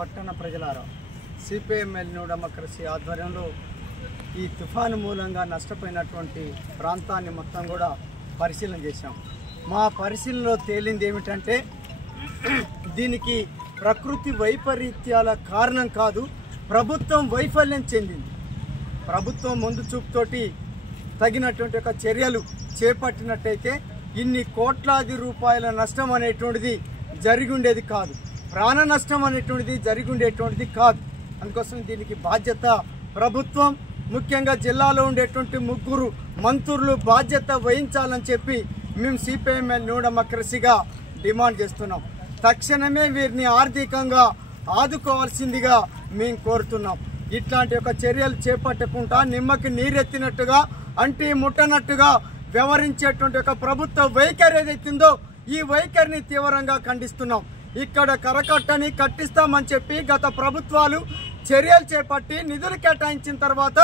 పట్టణ ప్రజలారా, CPML new democracy ఆధ్వర్యంలో ఈ తుఫాను మూలంగా నష్టపోయినటువంటి ప్రాంతాన్ని మొత్తం కూడా పరిశీలన చేశాం. మా పరిశీలనలో తేలింది ఏమిటంటే, దీనికి ప్రకృతి వైపరీత్యాల కారణం కాదు, ప్రభుత్వం వైఫల్యం చెందింది. ప్రభుత్వం ముందు చూపుతోటి తగినటువంటి ఒక చర్యలు చేపట్టినట్టయితే ఇన్ని కోట్లాది రూపాయల నష్టం అనేటువంటిది జరిగి ఉండేది కాదు, ప్రాణ నష్టం అనేటువంటిది జరిగి ఉండేటువంటిది కాదు. అందుకోసం దీనికి బాధ్యత ప్రభుత్వం, ముఖ్యంగా జిల్లాలో ఉండేటువంటి 3 మంత్రులు బాధ్యత వహించాలని చెప్పి మేము సిపిఎంఎల్ న్యూ డెమోక్రసీగా డిమాండ్ చేస్తున్నాం. తక్షణమే వీరిని ఆర్థికంగా ఆదుకోవాల్సిందిగా మేము కోరుతున్నాం. ఇట్లాంటి ఒక చర్యలు చేపట్టకుండా నిమ్మకి నీరెత్తినట్టుగా అంటి ముట్టనట్టుగా వ్యవహరించేటువంటి ఒక ప్రభుత్వ వైఖరి ఏదైతుందో ఈ వైఖరిని తీవ్రంగా ఖండిస్తున్నాం. ఇక్కడ కరకట్టని కట్టిస్తామని చెప్పి గత ప్రభుత్వాలు చర్యలు చేపట్టి నిధులు కేటాయించిన తర్వాత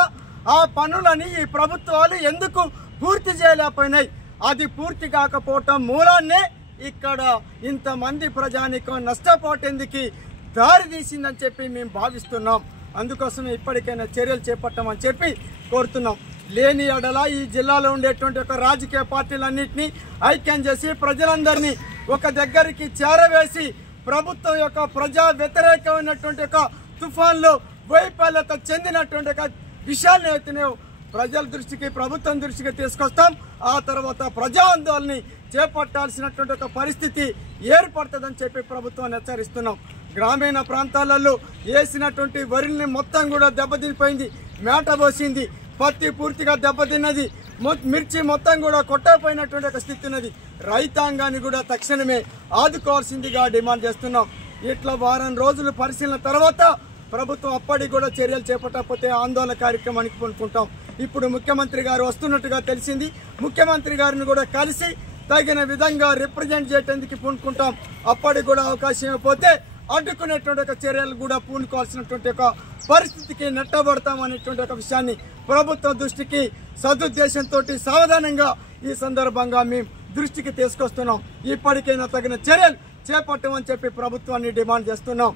ఆ పనులని ఈ ప్రభుత్వాలు ఎందుకు పూర్తి చేయలేకపోయినాయి? అది పూర్తి కాకపోవటం మూలాన్నే ఇక్కడ ఇంతమంది ప్రజానికం నష్టపోయేందుకు దారి తీసిందని చెప్పి మేము భావిస్తున్నాం. అందుకోసం ఇప్పటికైనా చర్యలు చేపట్టమని చెప్పి కోరుతున్నాం. లేని ఎడల ఈ జిల్లాలో ఉండేటువంటి ఒక రాజకీయ పార్టీలన్నింటినీ ఐక్యం చేసి ప్రజలందరినీ ఒక దగ్గరికి చేరవేసి ప్రభుత్వం యొక్క ప్రజా వ్యతిరేకమైనటువంటి ఒక తుఫాన్లో వైఫల్యత చెందినటువంటి ఒక విషయాన్ని అయితేనే ప్రజల దృష్టికి, ప్రభుత్వం దృష్టికి తీసుకొస్తాం. ఆ తర్వాత ప్రజా ఆందోళన చేపట్టాల్సినటువంటి ఒక పరిస్థితి ఏర్పడుతుందని చెప్పి ప్రభుత్వాన్ని హెచ్చరిస్తున్నాం. గ్రామీణ ప్రాంతాలలో వేసినటువంటి వరిని మొత్తం కూడా దెబ్బతినిపోయింది, మేట పోసింది, పత్తి పూర్తిగా దెబ్బతిన్నది, మిర్చి మొత్తం కూడా కొట్టపోయినటువంటి ఒక స్థితి ఉన్నది. రైతాంగాన్ని కూడా తక్షణమే ఆదుకోవాల్సిందిగా డిమాండ్ చేస్తున్నాం. ఇట్లా వారం రోజులు పరిశీలన తర్వాత ప్రభుత్వం అప్పటికి కూడా చర్యలు చేపట్టకపోతే ఆందోళన కార్యక్రమానికి పూనుకుంటాం. ఇప్పుడు ముఖ్యమంత్రి గారు వస్తున్నట్టుగా తెలిసింది. ముఖ్యమంత్రి గారిని కూడా కలిసి తగిన విధంగా రిప్రజెంట్ చేయడానికి పూనుకుంటాం. అప్పటికి కూడా అవకాశం ఇవ్వకపోతే అడ్డుకునేటువంటి ఒక చర్యలు కూడా పూనుకోవాల్సినటువంటి ఒక పరిస్థితికి నెట్టబడతామనేటువంటి ఒక విషయాన్ని ప్రభుత్వ దృష్టికి సదుద్దేశంతో సావధానంగా ఈ సందర్భంగా మేము దృష్టికి తీసుకొస్తున్నాం. ఇప్పటికైనా తగిన చర్యలు చేపట్టమని చెప్పి ప్రభుత్వాన్ని డిమాండ్ చేస్తున్నాం.